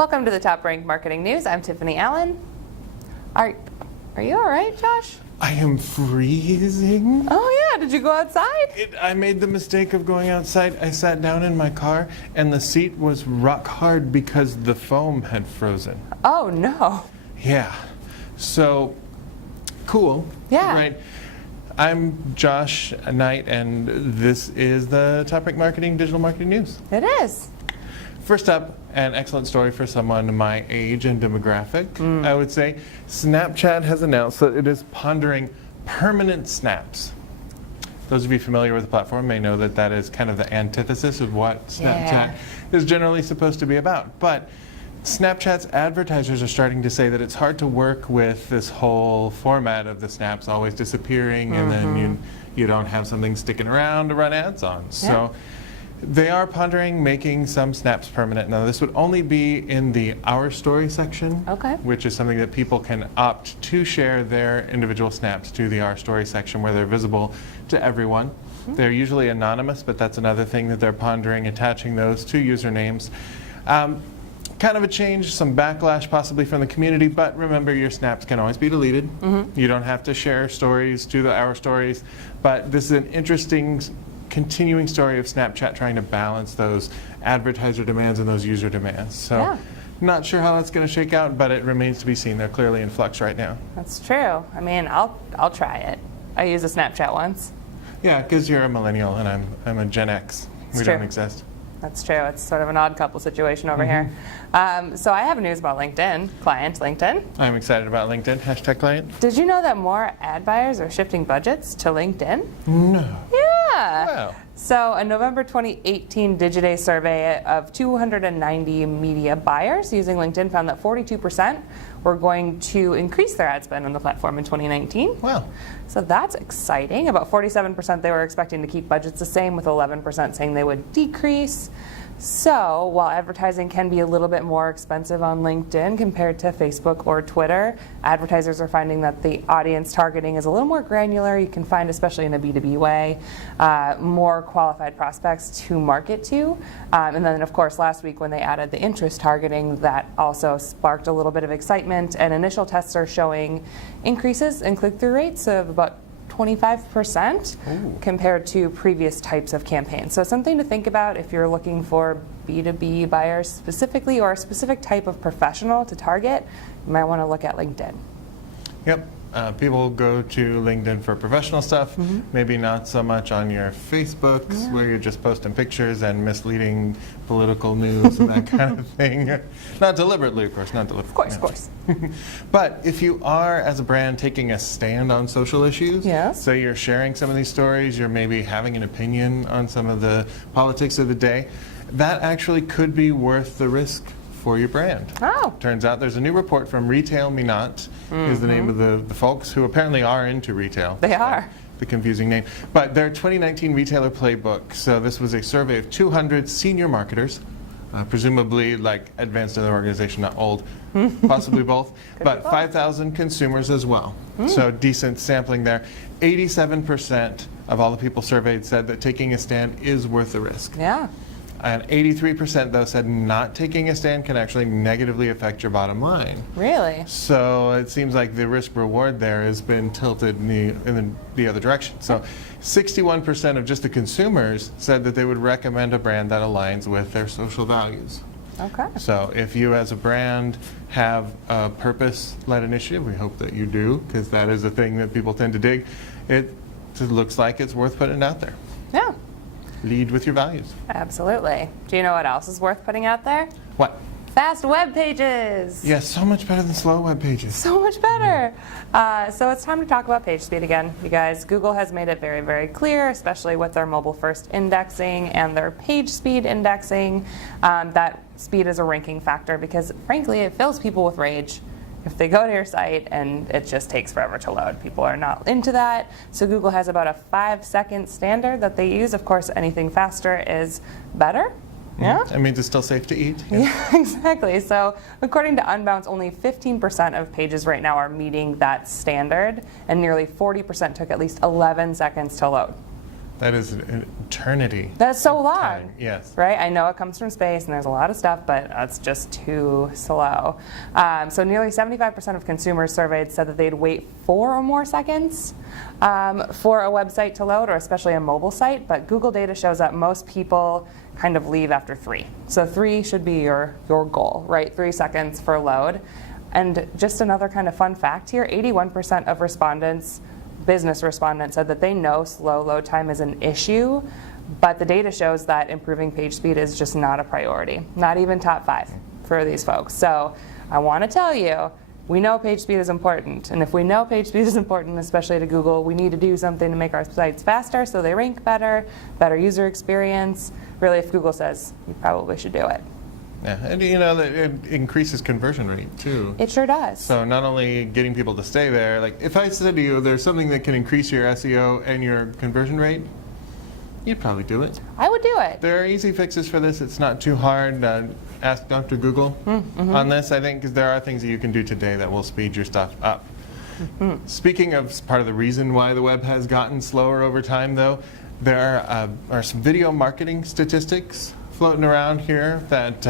Welcome to the TopRank Marketing News. I'm Tiffani Allen. Are you all right, Josh? I am freezing. Oh yeah, did you go outside? I made the mistake of going outside. I sat down in my car and the seat was rock hard because the foam had frozen. Oh no. Yeah. So, cool. Yeah. Right. I'm Josh Nite and this is the TopRank Marketing Digital Marketing News. It is. First up, an excellent story for someone my age and demographic, I would say. Snapchat has announced that it is pondering permanent snaps. Those of you familiar with the platform may know that that is kind of the antithesis of what Snapchat is generally supposed to be about. But Snapchat's advertisers are starting to say that it's hard to work with this whole format of the snaps always disappearing and then you don't have something sticking around to run ads on. So they are pondering making some snaps permanent. Now this would only be in the Our Story section, which is something that people can opt to share their individual snaps to the Our Story section where they're visible to everyone. They're usually anonymous, but that's another thing that they're pondering, attaching those to usernames. Kind of a change, some backlash possibly from the community, but remember your snaps can always be deleted. You don't have to share stories to the Our Stories, but this is an interesting continuing story of Snapchat trying to balance those advertiser demands and those user demands. So not sure how that's going to shake out, but it remains to be seen. They're clearly in flux right now. That's true. I mean, I'll try it. I used a Snapchat once. Yeah, because you're a millennial and I'm a Gen X. We don't exist. That's true. It's sort of an odd couple situation over here. So I have news about LinkedIn, client LinkedIn. I'm excited about LinkedIn, hashtag client. Did you know that more ad buyers are shifting budgets to LinkedIn? No. Yeah. Wow. So a November 2018 Digiday survey of 290 media buyers using LinkedIn found that 42% were going to increase their ad spend on the platform in 2019. Wow. So that's exciting. About 47% they were expecting to keep budgets the same, with 11% saying they would decrease. So while advertising can be a little bit more expensive on LinkedIn compared to Facebook or Twitter, advertisers are finding that the audience targeting is a little more granular. You can find, especially in a B2B way, more qualified prospects to market to. And then, of course, last week when they added the interest targeting, that also sparked a little bit of excitement. And initial tests are showing increases in click-through rates of about 25% compared to previous types of campaigns. So something to think about if you're looking for B2B buyers specifically or a specific type of professional to target, you might want to look at LinkedIn. Yep. People go to LinkedIn for professional stuff, maybe not so much on your Facebooks where you're just posting pictures and misleading political news and that kind of thing. Not deliberately, of course, not deliberately. Of course. But if you are, as a brand, taking a stand on social issues, so you're sharing some of these stories, you're maybe having an opinion on some of the politics of the day, that actually could be worth the risk for your brand. Turns out there's a new report from Retail Me Not, is the name of the folks who apparently are into retail. They are. The confusing name. But their 2019 Retailer Playbook. So this was a survey of 200 senior marketers, presumably like advanced in their organization, not old, possibly both, but 5,000 consumers as well. So decent sampling there. 87% of all the people surveyed said that taking a stand is worth the risk. Yeah. And 83% though said not taking a stand can actually negatively affect your bottom line. Really? So it seems like the risk reward there has been tilted in the other direction. So 61% of just the consumers said that they would recommend a brand that aligns with their social values. Okay. So if you as a brand have a purpose-led initiative, we hope that you do, because that is a thing that people tend to dig, it looks like it's worth putting it out there. Yeah. Lead with your values. Absolutely. Do you know what else is worth putting out there? What? Fast web pages. Yeah, so much better than slow web pages. So much better. So it's time to talk about page speed again, you guys. Google has made it very, very clear, especially with their mobile first indexing and their page speed indexing, that speed is a ranking factor because, frankly, it fills people with rage if they go to your site and it just takes forever to load. People are not into that. So Google has about a 5-second standard that they use. Of course, anything faster is better. Yeah. That means it's still safe to eat. Yeah, exactly. So according to Unbounce, only 15% of pages right now are meeting that standard, and nearly 40% took at least 11 seconds to load. That is an eternity. That's so of long. time. Yes. Right? I know it comes from space and there's a lot of stuff, but that's just too slow. So nearly 75% of consumers surveyed said that they'd wait 4 or more seconds for a website to load, or especially a mobile site. But Google data shows that most people kind of leave after 3. So 3 should be your goal, right? 3 seconds for load. And just another kind of fun fact here, 81% of respondents, business respondents, said that they know slow load time is an issue, but the data shows that improving page speed is just not a priority, not even top 5 for these folks. So I want to tell you, we know page speed is important, and if we know page speed is important, especially to Google, we need to do something to make our sites faster so they rank better, better user experience. Really, if Google says, you probably should do it. Yeah, and you know that it increases conversion rate too. It sure does. So not only getting people to stay there, like if I said to you there's something that can increase your SEO and your conversion rate, you'd probably do it. I would do it. There are easy fixes for this. It's not too hard. Ask Dr. Google on this. I think there are things that you can do today that will speed your stuff up. Speaking of part of the reason why the web has gotten slower over time, though, there are some video marketing statistics floating around here that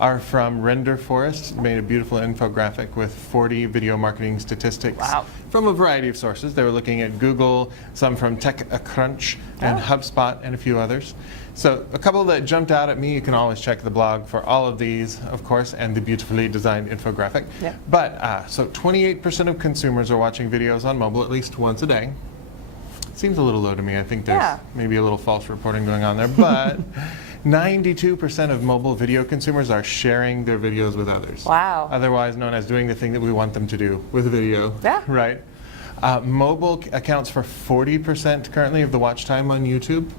are from Render Forest. Made a beautiful infographic with 40 video marketing statistics from a variety of sources. They were looking at Google, some from TechCrunch and HubSpot, and a few others. So a couple that jumped out at me. You can always check the blog for all of these, of course, and the beautifully designed infographic. Yep. But so 28% of consumers are watching videos on mobile at least once a day. Seems a little low to me. I think there's maybe a little false reporting going on there, but 92% of mobile video consumers are sharing their videos with others. Wow. Otherwise known as doing the thing that we want them to do with video. Yeah. Right? Mobile accounts for 40% currently of the watch time on YouTube.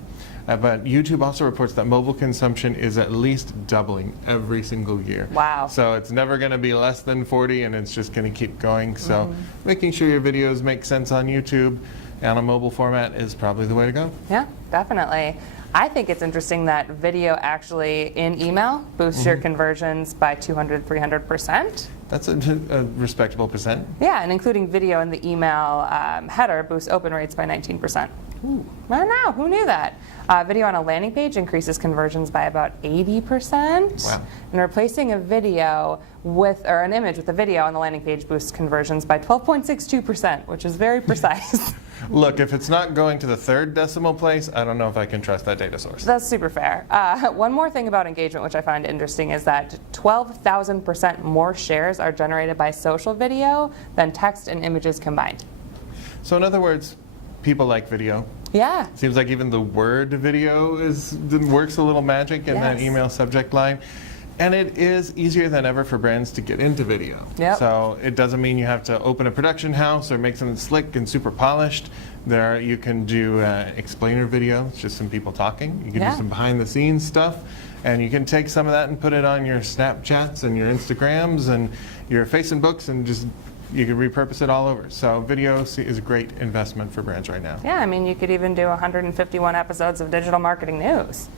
But YouTube also reports that mobile consumption is at least doubling every single year. Wow. So it's never going to be less than 40, and it's just going to keep going. So making sure your videos make sense on YouTube and a mobile format is probably the way to go. Yeah, definitely. I think it's interesting that video actually in email boosts your conversions by 200, 300%. That's a respectable percent. Yeah, and including video in the email header boosts open rates by 19%. Ooh, I don't know, who knew that? Video on a landing page increases conversions by about 80%. Wow. And replacing a video or an image with a video on the landing page boosts conversions by 12.62%, which is very precise. Look, if it's not going to the 3rd decimal place, I don't know if I can trust that data source. That's super fair. One more thing about engagement, which I find interesting, is that 12,000% more shares are generated by social video than text and images combined. So in other words, people like video. Yeah. Seems like even the word video works a little magic in that email subject line. And it is easier than ever for brands to get into video. Yep. So it doesn't mean you have to open a production house or make something slick and super polished. You can do explainer video. It's just some people talking. You can do some behind the scenes stuff. And you can take some of that and put it on your Snapchats and your Instagrams and your Facebooks, and just you can repurpose it all over. So video is a great investment for brands right now. Yeah, I mean, you could even do 151 episodes of digital marketing news.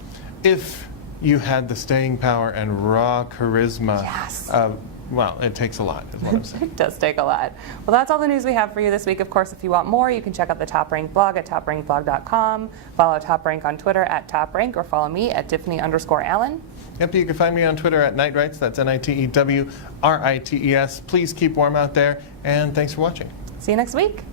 If you had the staying power and raw charisma. Yes. Well, it takes a lot, is what I'm saying. It does take a lot. Well, that's all the news we have for you this week. Of course, if you want more, you can check out the Top Rank blog at toprankblog.com. Follow Top Rank on Twitter at TopRank, or follow me at Tiffani_Allen. Yep, you can find me on Twitter at Nitewrites. That's NITEWRITES. Please keep warm out there, and thanks for watching. See you next week.